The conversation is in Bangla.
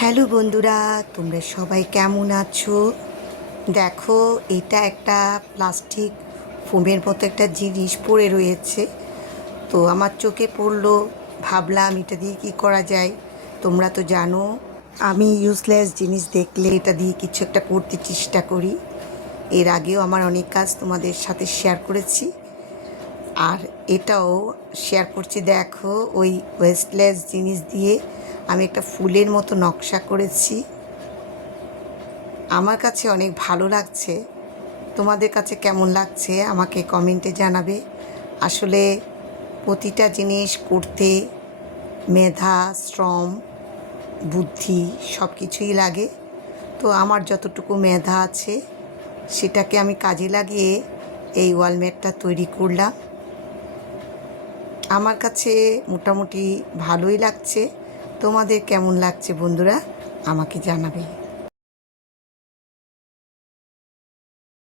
হ্যালো বন্ধুরা, তোমরা সবাই কেমন আছো? দেখো, এটা একটা প্লাস্টিক ফোমের মতো একটা জিনিস পড়ে রয়েছে। তো আমার চোখে পড়লো, ভাবলাম এটা দিয়ে কী করা যায়। তোমরা তো জানো আমি ইউজলেস জিনিস দেখলে এটা দিয়ে কিছু একটা করতে চেষ্টা করি। এর আগেও আমার অনেক কাজ তোমাদের সাথে শেয়ার করেছি, আর এটাও শেয়ার করছি। দেখো, ওই ওয়েস্টলেস জিনিস দিয়ে আমি একটা ফুলের মতো নকশা করেছি। আমার কাছে অনেক ভালো লাগছে। তোমাদের কাছে কেমন লাগছে আমাকে কমেন্টে জানাবে। আসলে প্রতিটা জিনিস করতে মেধা, শ্রম, বুদ্ধি সব কিছুই লাগে। তো আমার যতটুকু মেধা আছে সেটাকে আমি কাজে লাগিয়ে এই ওয়ালমেটটা তৈরি করলাম। আমার কাছে মোটামুটি ভালোই লাগছে। তোমাদের কেমন লাগছে বন্ধুরা, আমাকে জানাবে।